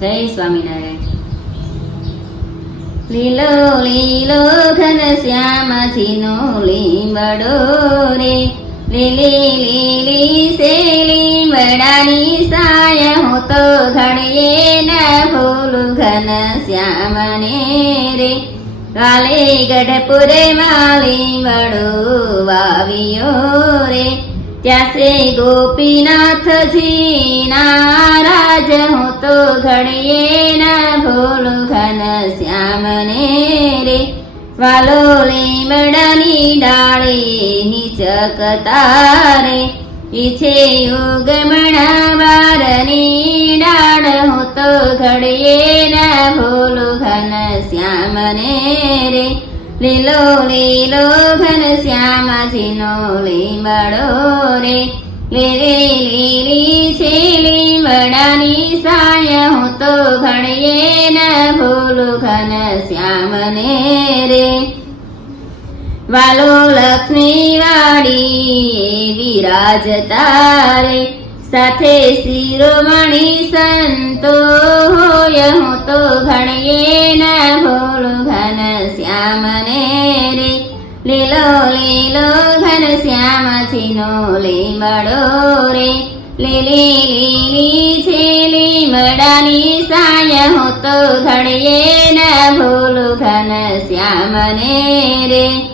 જય સ્વામિનારાયણ. લીલો લીલો ઘન શ્યામજીનો લીંબડો રે. લીલી લીલી શેલી વડાની સાય હું તો ઘડીએ ન ભૂલું ઘન શ્યામને રે. વાલે ગઢપુરે માલી વડો વાવ્યો રે. ત્યાસે ગોપીનાથજી નારાજ હું તો ઘડીએ ના ભૂલું ઘન શ્યામને રે. વાલો લીમડાની ડાળી હિચકતા પીછે યુગમણા બારની ડાળ હું તો ઘડીએ ના ભૂલું ઘન શ્યામને રે. લીલો લીલો ઘન શ્યામજીનો લીમડો રે. લીલી લીલી છે લીમડાની સાય, હું તો ઘણીએ ન ભૂલું ઘન શ્યામને રે. વાલો લક્ષ્મી વાડી વિરાજતા રે. સાથે શિરોમણી સંતો હોય, હું તો ઘણીએ ના ભૂલું ઘન શ્યામને રે. લીલો લીલો ઘન શ્યામજીનો લીમડો રે. લીલી લીલી છે લીમડાની સાય, હું તો ઘણીએ ના ભૂલું ઘન શ્યામને રે.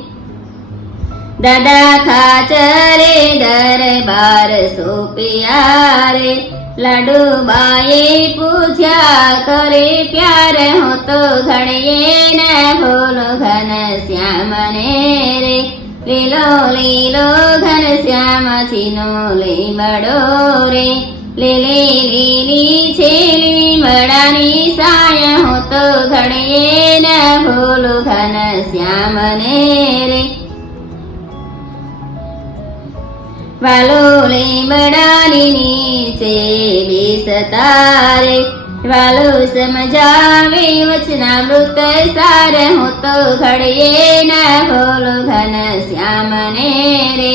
દાદા ખાચરે દરબાર સોપિયા રે લાડુ બાએ પૂછ્યા કરે પ્યાર. હું તો ઘડીએ ને ભૂલો ઘન શ્યામને રે. લીલો લીલો ઘન શ્યામજીનો લીમડો રે. લીલી લીલી છેલી લીમડાની સાય. હું તો ઘડીએ ને ભૂલો ઘન શ્યામને રે. વાલો લીમડાની નીચે બેસતા રે વાલો સમજાવે વચનામૃત સાર. હું તો ઘડીએ ના ભોલો ઘન શ્યામને રે.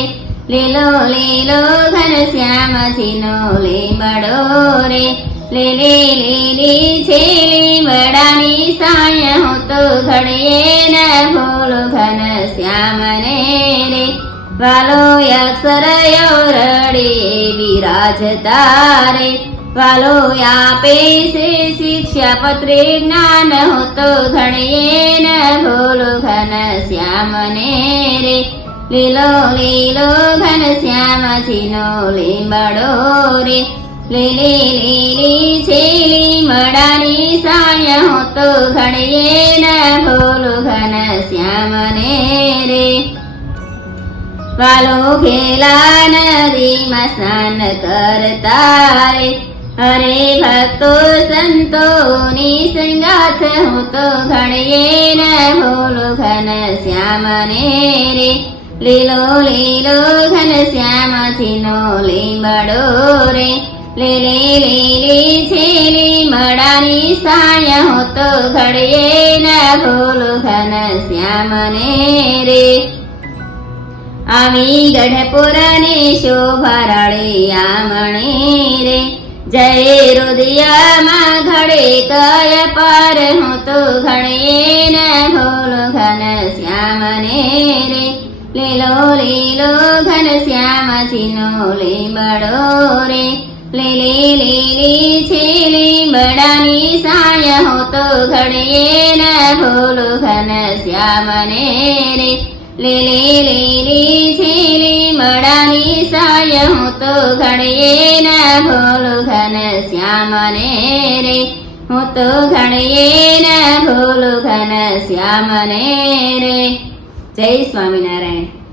લીલો લીલો ઘન શ્યામજીનો લીમડો રે. લીલી લીલી છે લીમડાની સાય. હું તો ઘડીએ ના ભોલો ઘન શ્યામને રે. વાલો અક્ષરયો રડે વિરાજતા રે વાલો આપે છે શિક્ષા પત્રે જ્ઞાન હોતો તો ઘણીએ ન ભોલો ઘન શ્યામને રે. લીલો લીલો ઘન શ્યામજીનો લીમડો રે. લીલી લીલી છે લીમડાની સાય હોતો ઘણીએ ન ભોલો ઘન શ્યામને રે. વાલો ઘેલા નદીમાં સ્નાન કરતા રે અરે ભક્તો સંતોની સંગાથ હું તો ઘણીએ ન ભૂલું ઘન શ્યામને રે. લીલો લીલો ઘન શ્યામજીનો લીમડો રે. લીલે લીલી છેલી મડાની સાય હું તો ઘડીએ ન ભૂલું ઘન શ્યામને રે. આવી ગઢપુરને શોભરાળે આમણી રે. જય રુદિયામાં ઘડે કય પર, હું તો ઘણે ન ભૂલ ઘન શ્યામને રે. લીલો લીલો ઘન શ્યામજીનો લીમડો રે. લીલી લીલી છે લીમડાની સાય, હું તો ઘડીએ ન ભૂલ ઘન શ્યામને રે. લીલી લીલી છીલી મડાની સાય હું તો ઘડીએ ન ભોલું ઘન શ્યામને રે. હું તો ઘડીએ ન ભોલું ઘન શ્યામને રે. જય સ્વામિનારાયણ.